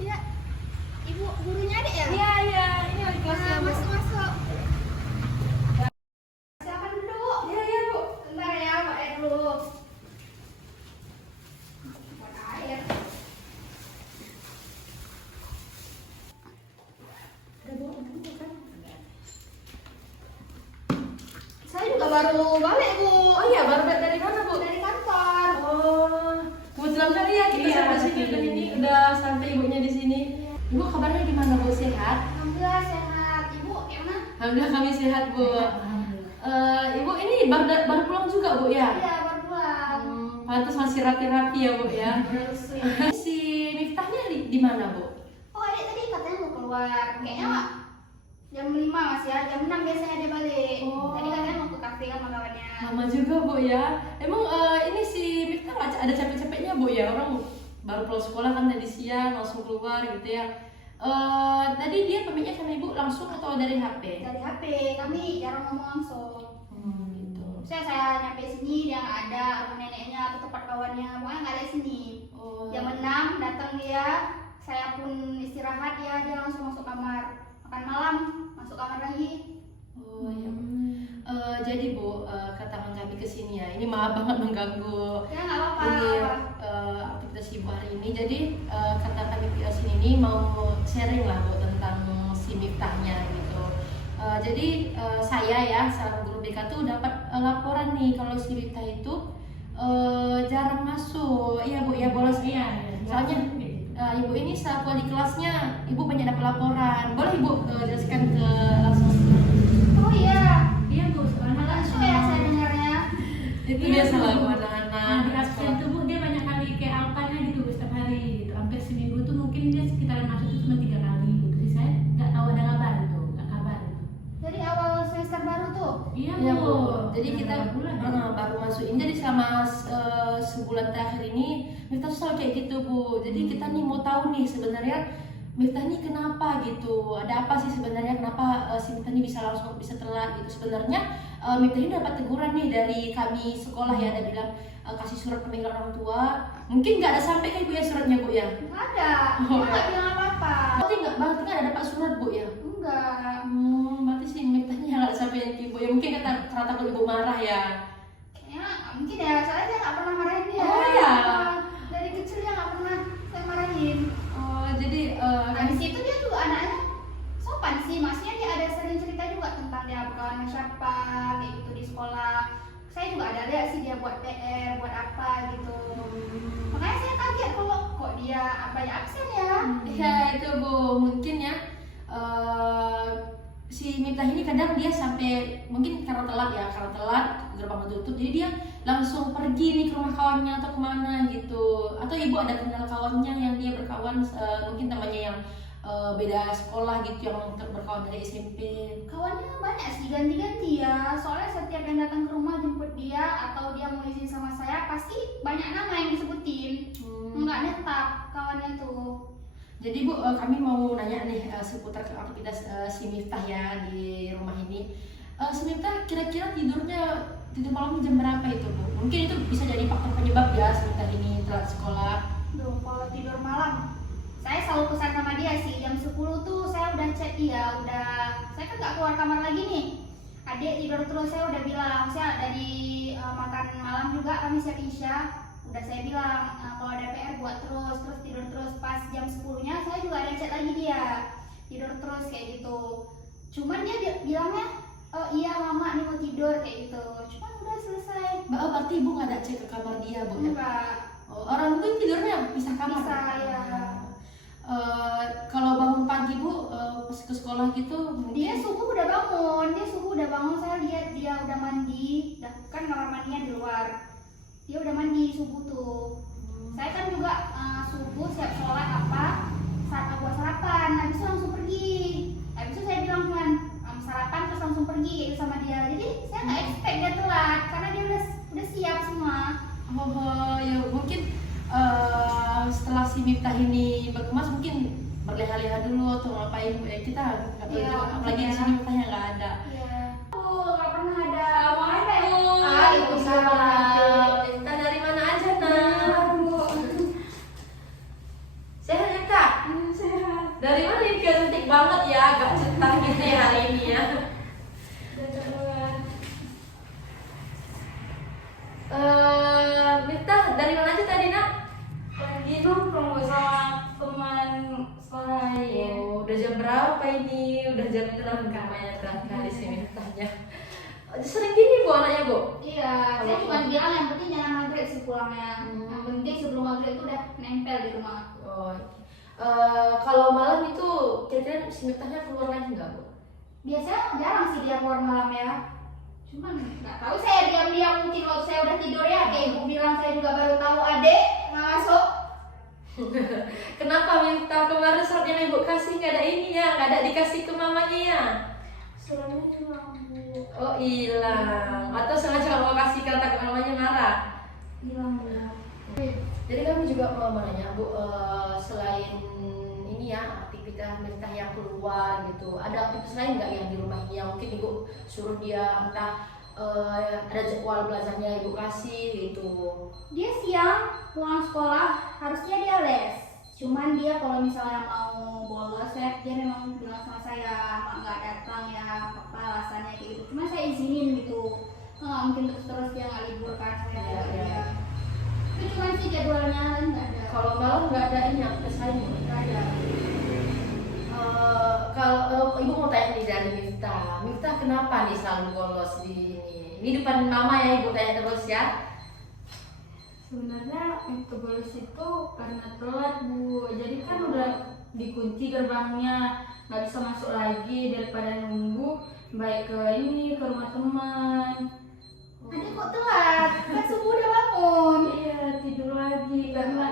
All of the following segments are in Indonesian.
Iya. Ibu gurunya adik ya? Iya, iya. Ini wali kelasnya, Bu. Masuk. Silakan dulu, Bu. Iya, iya, Bu. Bentar ya, Pak air dulu. Buat air. Ada Bu, kan? Saya juga baru balik, Bu. Oh iya, baru dari mana, Bu? Dari kantor. Oh, kebetulan kali ya kita sampai sini udah ini udah sampai ibunya di sini. Ibu kabarnya gimana, Bu? Sehat? Alhamdulillah sehat. Ibu gimana? Alhamdulillah kami sehat, Bu. Ibu ini baru pulang juga, Bu ya? Iya, baru pulang. Pantas masih rapi-rapi ya, Bu ya. Si Miftahnya di mana, Bu? Oh, adik tadi katanya mau keluar. Kayaknya jam 5 Mas ya. Jam 6 biasanya dia balik. Oh. Tadi katanya mau ke kafe sama kawannya. Lama juga, Bu ya. Emang ini si Miftah nggak ada capek-capeknya, Bu ya? Orang baru pulang sekolah kan tadi siang langsung keluar gitu ya. Tadi dia pamitnya sama ibu langsung atau dari HP? Dari HP, kami jarang ngomong langsung. Gitu. Saya nyampe sini dia nggak ada, rumah neneknya atau tempat kawannya, pokoknya nggak ada di sini. Oh. Jam 6 datang dia, saya pun istirahat ya, dia langsung masuk kamar. Makan malam, masuk kamar lagi. Oh ya. Jadi Bu, kedatangan kami ke sini ya. Ini maaf banget mengganggu. Ya nggak apa-apa. Ini aktivitas ibu hari ini. Jadi kata kami ke sini ini mau sharing lah Bu tentang si Miftahnya gitu. Jadi saya ya selaku guru BK tuh dapat laporan nih kalau si Miftah itu jarang masuk. Iya Bu, ya bolos. Iya. Soalnya ibu ini selaku di kelasnya, ibu banyak dapat laporan. Boleh Ibu jelaskan ke langsung? Oh iya, Iya Bu, soalnya kan langsung ya saya dengarnya. Itu Iya, biasa lah Bu. Bu, anak-anak di absen tuh Bu, dia banyak kali kayak alpanya gitu Bu, setiap hari gitu. Hampir seminggu tuh mungkin dia sekitaran masuk tuh cuma 3 kali gitu. Jadi saya nggak tahu ada kabar tuh, nggak kabar gitu. Jadi awal semester baru tuh. Iya Iya Bu. Bu, jadi Udah kita berapa bulan ya? baru masuk ini. Jadi selama sebulan terakhir ini Miftah tuh selalu kayak gitu Bu. Jadi kita nih mau tahu nih sebenarnya Miftah nih kenapa gitu. Ada apa sih sebenarnya kenapa si Miftah nih bisa telat gitu. Sebenarnya Miftah ini dapat teguran nih dari kami sekolah ya, ada bilang kasih surat pemanggilan orang tua. Mungkin nggak ada sampai kan Bu ya suratnya Bu ya? Nggak ada, Oh, dia nggak bilang apa-apa. Berarti nggak ada dapat surat Bu ya? Enggak. Berarti sih Miftahnya nggak sampai yang ibu ya, mungkin karena takut ibu marah ya. Kayaknya mungkin ya, soalnya saya nggak pernah marahin dia. Oh, iya? Dari kecil dia nggak pernah saya marahin. Oh jadi Habis itu dia juga anaknya sopan sih, maksudnya dia ada sering cerita juga tentang dia berkawan sama siapa, kayak gitu di sekolah. Saya juga ada lihat sih dia buat PR, buat apa gitu. Makanya saya kaget kok dia apa ya absen ya. ya itu Bu, mungkin ya si Miftah ini kadang dia sampai mungkin karena telat gerbang tutup, jadi dia langsung pergi nih ke rumah kawannya atau kemana gitu. Atau ibu ada kenal kawannya yang dia berkawan mungkin temannya yang beda sekolah gitu, yang berkawan dari SMP. Kawannya banyak sih, ganti-ganti ya. Soalnya setiap yang datang ke rumah jemput dia atau dia mau izin sama saya pasti banyak nama yang disebutin. Nggak netap kawannya tuh. Jadi Bu, kami mau nanya nih seputar aktivitas si Miftah ya di rumah ini. Si Miftah kira-kira tidur malam jam berapa itu Bu? Mungkin itu bisa jadi faktor penyebab ya si Miftah ini telat sekolah. Duh, kalau tidur malam, saya selalu pesan sama dia sih, jam 10 tuh saya udah chat dia, saya kan nggak keluar kamar lagi nih. Adik tidur terus, saya udah bilang, saya dari makan malam juga kami siap isya, udah saya bilang kalau ada PR buat terus tidur terus. Pas jam 10-nya saya juga ada chat lagi dia, tidur terus kayak gitu. Cuman dia bilangnya, oh iya mama nih mau tidur kayak gitu. Cuman udah selesai. Berarti Ibu nggak ada cek ke kamar dia Bu ya? Enggak. Oh, orang mungkin tidurnya pisah kamar. Bisa, ya. Kalau bangun pagi Bu, pas ke sekolah gitu, Dia subuh udah bangun, saya lihat dia udah mandi, kan kamar mandinya di luar. Dia udah mandi subuh tuh. Saya kan juga subuh siap sholat saat buat sarapan, habis itu langsung pergi. Habis itu saya bilang cuman sarapan terus langsung pergi gitu sama dia. Jadi saya nggak expect dia telat karena dia udah siap semua. Oh ya mungkin setelah si Miftah ini berkemas mungkin berleha-leha dulu atau ngapain Bu ya, kita nggak tahu Iya, juga. Apalagi di iya. sini Miftahnya nggak ada. Iya. Nggak pernah ada apa-apa. Ibu Miftah dari mana aja nak? Bu. Sehat ya Kak? jam tenang namanya terakhir si Miftahnya. Sering gini Bu anaknya Bu? Iya, saya cuma bilang yang penting jangan maghrib sih pulangnya. Yang penting sebelum maghrib itu udah nempel di rumah. Oh. Kalau malam itu kira-kira si Miftahnya keluar lagi nggak Bu? Biasanya jarang sih dia keluar malam ya. Cuman nggak tahu, saya diam-diam mungkin waktu saya udah tidur ya, kayak ibu bilang saya juga baru tahu adek nggak masuk. Kenapa Miftah kemarin surat yang ibu kasih nggak ada ini ya, nggak ada dikasih ke mamanya ya? Suratnya hilang Bu. Oh hilang, atau sengaja nggak mau kasih karena takut mamanya marah? Hilang Bu. Jadi kami juga mau menanya Bu, selain ini ya aktivitas Miftah yang keluar gitu, ada aktivitas lain nggak yang di rumah ini yang mungkin ibu suruh dia entah ada jadwal belajarnya ibu kasih gitu? Dia siang pulang sekolah harusnya dia les. Cuman dia kalau misalnya mau bolos dia memang bilang sama saya, mak nggak datang ya, apa alasannya kayak gitu. Cuman saya izinin gitu. Nggak mungkin terus dia nggak libur kan saya. Iya, juga iya. dia. Itu cuman sih jadwalnya lain nggak ada. Kalau malam nggak ada ini aktivitas lain Bu? Nggak ada. Kalau ibu mau tanya nih dari Miftah kenapa nih selalu bolos di ini? Ini depan mama ya ibu tanya terus ya. Sebenarnya yang bolos itu karena telat Bu. Jadi kan udah dikunci gerbangnya, nggak bisa masuk lagi, daripada nunggu baik ke ini ke rumah teman. Adik kok telat? Kan subuh udah bangun. Iya tidur lagi karena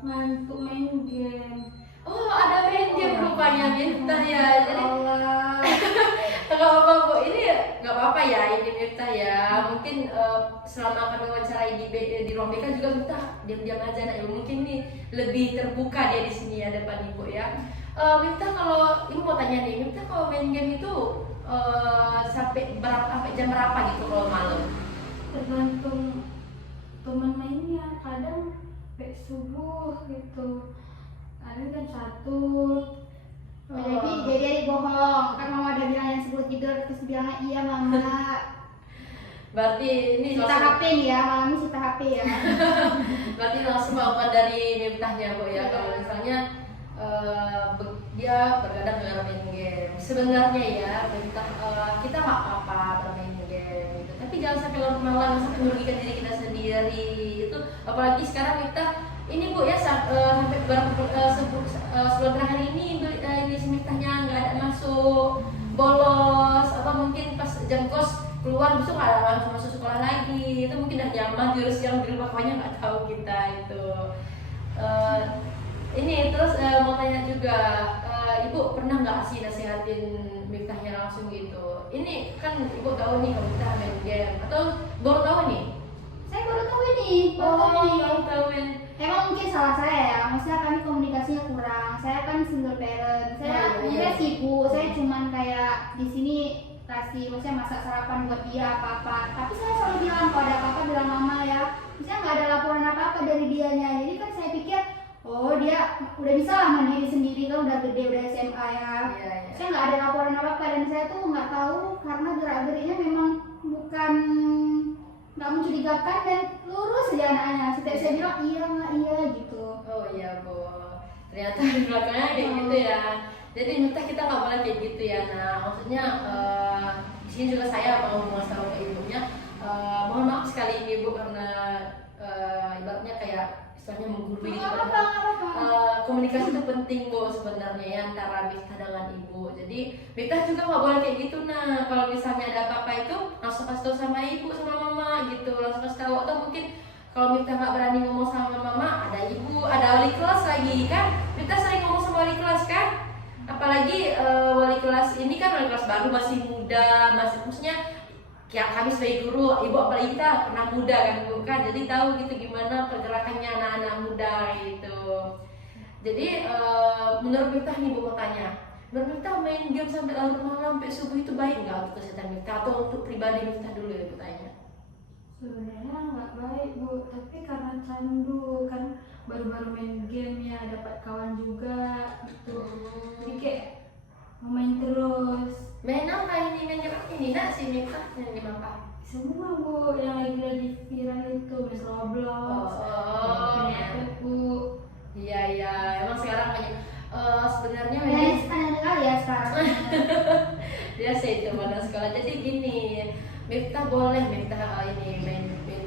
ngantuk main game. Oh ada main game rupanya Miftah ya. Jadi Allah. nggak apa-apa Bu, ini nggak apa-apa ya ini Miftah ya. Mungkin selama akan wawancarai di ruang BK juga Miftah diam-diam aja nak ibu. Mungkin nih lebih terbuka dia di sini ya depan ibu ya. Miftah kalau ibu mau tanya nih, Miftah kalau main game itu sampai jam berapa gitu kalau malam? Tergantung teman mainnya, kadang sampai subuh gitu, kadang jam 1. Jadi adik bohong. Kan mama udah bilang yang sebelum tidur terus bilangnya iya mama. Berarti ini Sita HP nih ya, malam ini sita HP ya. berarti langsung melakukan dari Miftahnya Bu ya. Kalau misalnya dia bergadang dengan main game. Sebenarnya ya Miftah, kita nggak apa-apa bermain game gitu. Tapi jangan sampai larut malam, sampai merugikan diri kita sendiri. Itu apalagi sekarang Miftah ini Bu ya sampai beberapa sebulan terakhir ini si Miftahnya nggak ada masuk, bolos, apa mungkin pas jam kos keluar besok nggak ada langsung masuk sekolah lagi. Itu mungkin udah nyaman virus yang di rumah kawannya nggak tahu kita itu. Ini terus mau tanya juga, ibu pernah nggak sih nasihatin Miftahnya langsung gitu? Ini kan ibu tahu nih kalau Miftah main game atau baru tahu nih? Saya baru tahu ini, baru tahu ini. Baru tahu ini. Emang mungkin salah saya ya, maksudnya kami komunikasinya kurang. Saya kan single parent, saya Iya. sibuk. Saya cuman kayak di sini kasih, maksudnya masak sarapan buat dia apa-apa. Tapi saya selalu bilang kalau ada apa-apa bilang mama ya. Misalnya nggak ada laporan apa-apa dari dianya. Jadi kan saya pikir, oh dia udah bisa lah mandiri sendiri kan, udah gede, udah SMA ya. Iya, iya. Saya nggak ada laporan apa-apa dan saya tuh nggak tahu karena gerak-geriknya memang bukan nggak mencurigakan dan lurus aja anaknya. Setiap saya bilang iya nggak iya gitu. Oh iya Bu, ternyata di belakangnya kayak gitu ya. Jadi Miftah kita nggak boleh kayak gitu ya. Nah maksudnya di sini juga saya mau ngasih tahu ke ibunya, mohon maaf sekali ini Bu karena ibaratnya kayak istilahnya menggurui gitu. Nggak apa-apa. Komunikasi itu penting Bu sebenarnya ya antara Miftah dengan ibu. Jadi Miftah juga nggak boleh kayak gitu. Nah kalau misalnya ada apa-apa itu langsung kasih tahu sama ibu sama mama gitu, langsung kasih tahu. Atau mungkin kalau Miftah nggak berani ngomong sama mama, ada ibu, ada wali kelas lagi kan. Miftah sering ngomong sama wali kelas kan. Apalagi wali kelas ini kan wali kelas baru, masih muda, masih maksudnya ya kami sebagai guru, ibu apalagi kita pernah muda kan Bu kan, jadi tahu gitu gimana pergerakannya anak-anak muda gitu. Jadi menurut Miftah nih Bu mau tanya, menurut Miftah main game sampai larut malam sampai subuh itu baik nggak untuk kesehatan Miftah atau untuk pribadi Miftah dulu ya Bu tanya? Sebenarnya nggak baik Bu, tapi karena candu kan, baru-baru main game ya, dapat kawan juga gitu. Jadi kayak mau main terus. Main apa ini, main game apa ini nak si Miftah, main game apa? Semua Bu, yang lagi viral itu, main Roblox, main ya. apa Bu. Iya iya, emang sekarang banyak sebenarnya Ya, standar kali ya sekarang. Miftah boleh, Miftah ini main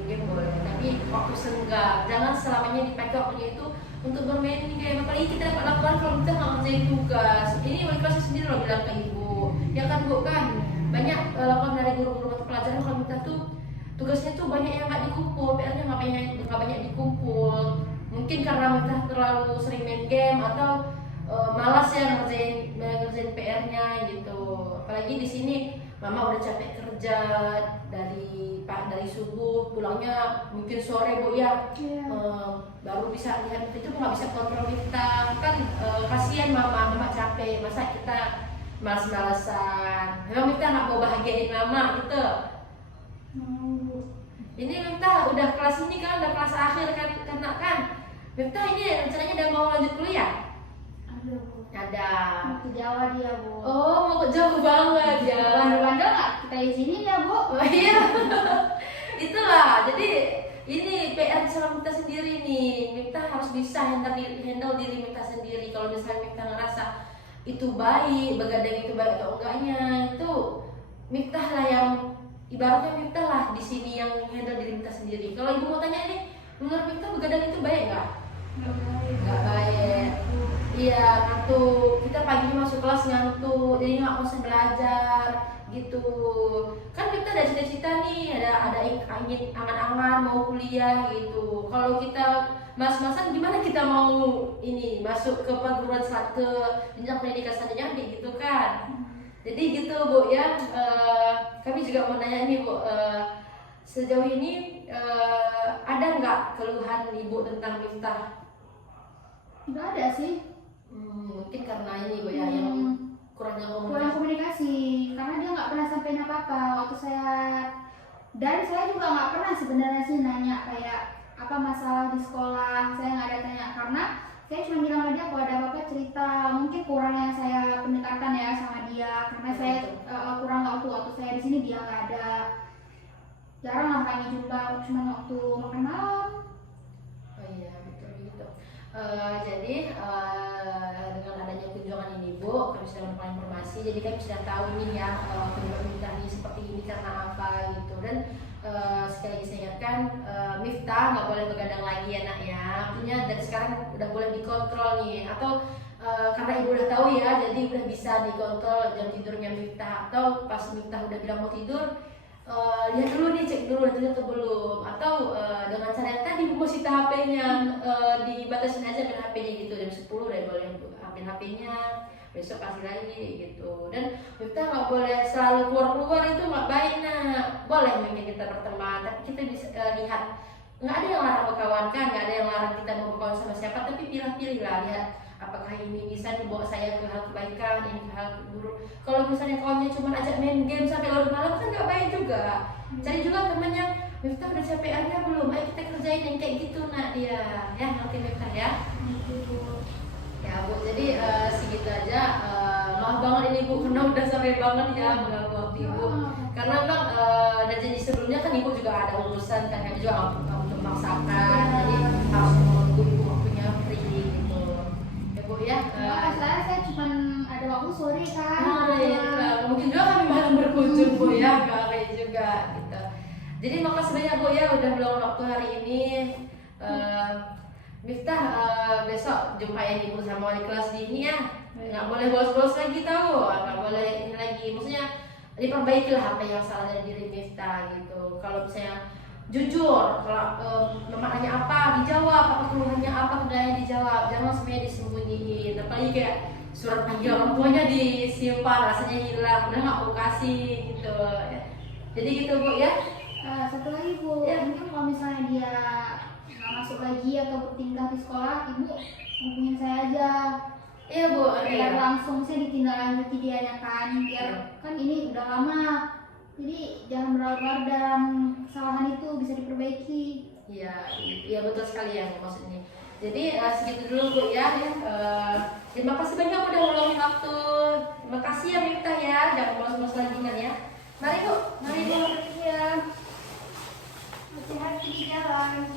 game boleh, tapi waktu senggang, jangan selamanya dipakai waktunya itu untuk bermain game. Apalagi kita dapat laporan kalau kita nggak ngerjain tugas. Ini wali kelasnya sendiri loh bilang ke ibu, ya kan bu kan? Banyak laporan dari guru-guru mata pelajaran kalau Miftah tuh tugasnya tuh banyak yang nggak dikumpul, PR-nya nggak banyak dikumpul. Mungkin karena Miftah terlalu sering main game atau malas ya ngerjain PR-nya gitu. Apalagi di sini mama udah capek kerja dari subuh, pulangnya mungkin sore bu ya. Baru bisa lihat itu nggak bisa kontrol Miftah kan. Kasihan mama capek, masa kita malas-malasan. Memang Miftah nggak mau bahagiain mama gitu. Ini Miftah udah kelas ini kan, udah kelas akhir kan, karena kan Miftah ini rencananya udah mau lanjut kuliah. Ada bu. Ada. Mau ke Jawa dia bu. Oh, mau ke jauh banget ya. Bandel-bandel nggak kita di sini ya bu? Oh iya. Itulah. Jadi ini PR sama Miftah sendiri nih. Miftah harus bisa handle diri Miftah sendiri. Kalau misalnya Miftah ngerasa itu baik, begadang itu baik atau enggaknya, itu Miftah lah yang ibaratnya Miftah lah di sini yang handle diri Miftah sendiri. Kalau ibu mau tanya nih, menurut Miftah begadang itu baik nggak? Nggak baik. Iya, ngantuk. Kita paginya masuk kelas ngantuk, jadi nggak konsen belajar gitu. Kan kita ada cita-cita nih, ada ingin angan-angan mau kuliah gitu. Kalau kita mas-masan gimana kita mau ini masuk ke perguruan ke jenjang pendidikan selanjutnya gitu kan? Jadi gitu bu ya. Kami juga mau nanya nih bu, sejauh ini ada nggak keluhan ibu tentang Miftah? Nggak ada sih. Mungkin karena ini bu ya yang kurangnya Kurang komunikasi, karena dia nggak pernah sampein apa-apa waktu saya, dan saya juga nggak pernah sebenarnya sih nanya kayak apa masalah di sekolah. Saya nggak ada tanya, karena saya cuma bilang sama dia kalau ada apa-apa cerita. Mungkin kurangnya saya pendekatan ya sama dia, karena saya kurang waktu saya di sini dia nggak ada. Jarang lah kami jumpa, cuma waktu makan malam. Oh iya betul gitu. Jadi dengan adanya kunjungan ini bu, kami sudah mendapatkan informasi. Jadi kami sudah tahu nih ya penyebab Miftah ini seperti ini karena apa gitu. Dan sekali lagi saya ingatkan, Miftah nggak boleh begadang lagi ya nak ya. Artinya dari sekarang udah boleh dikontrol nih. Atau karena ibu udah tahu ya, jadi udah bisa dikontrol jam tidurnya Miftah. Atau pas Miftah udah bilang mau tidur, lihat dulu nih, cek dulu udah tidur atau belum. Atau dengan cara yang tadi bu sita HP-nya, dibatasin aja main HP-nya gitu. Jam 10 udah boleh ambil HP-nya, besok kasih lagi gitu. Dan Miftah nggak boleh selalu keluar itu nggak baik nak. Boleh mungkin kita berteman, tapi kita bisa lihat, nggak ada yang larang berkawan kan, nggak ada yang larang kita mau berkawan sama siapa, tapi pilih-pilih lah, lihat apakah ini bisa dibawa saya ke hal kebaikan, ini ke hal buruk. Kalau misalnya kawannya cuma ajak main game sampai larut malam kan nggak baik juga. Cari juga teman yang Miftah udah capek aja belum, ayo kita kerjain yang kayak gitu nak dia, ya ngerti Miftah ya. Ya bu, jadi segitu aja. Maaf banget ini bu, karena udah sore banget ya mengganggu waktu ibu. Karena memang ada janji sebelumnya kan ibu juga ada urusan kan, kami juga nggak memaksakan, jadi harus menunggu ibu waktunya free gitu. Ya bu ya. Saya cuma ada waktu sore kan. Mungkin juga kami malam berkunjung bu ya, kali juga gitu. Jadi makasih banyak bu ya udah meluangkan waktu hari ini. Miftah besok jumpain ibu sama wali kelas dini ya. Nggak boleh bolos-bolos lagi tahu, nggak boleh ini lagi. Maksudnya diperbaikilah apa yang salah dari diri Miftah gitu. Kalau misalnya jujur, kalau mama nanya apa dijawab, apa keluhannya apa kendalanya dijawab, jangan semuanya disembunyiin. Apalagi kayak surat panggil orang tuanya disimpan, rasanya hilang, udah nggak mau kasih gitu. Jadi gitu bu ya. Satu lagi bu, mungkin kalau misalnya dia nggak masuk lagi atau bertingkah di sekolah, ibu hubungin saya aja. Iya bu, Biar langsung saya ditindaklanjuti dia kan, biar kan ini udah lama. Jadi jangan berlarut-larut, dan kesalahan itu bisa diperbaiki. Iya betul sekali ya maksudnya. Jadi segitu dulu bu ya. Terima kasih banyak udah meluangkan waktu. Terima kasih ya Miftah ya. Jangan bolos-bolos lagi kan ya. Mari bu, mari bu. Ya. Hati-hati di jalan.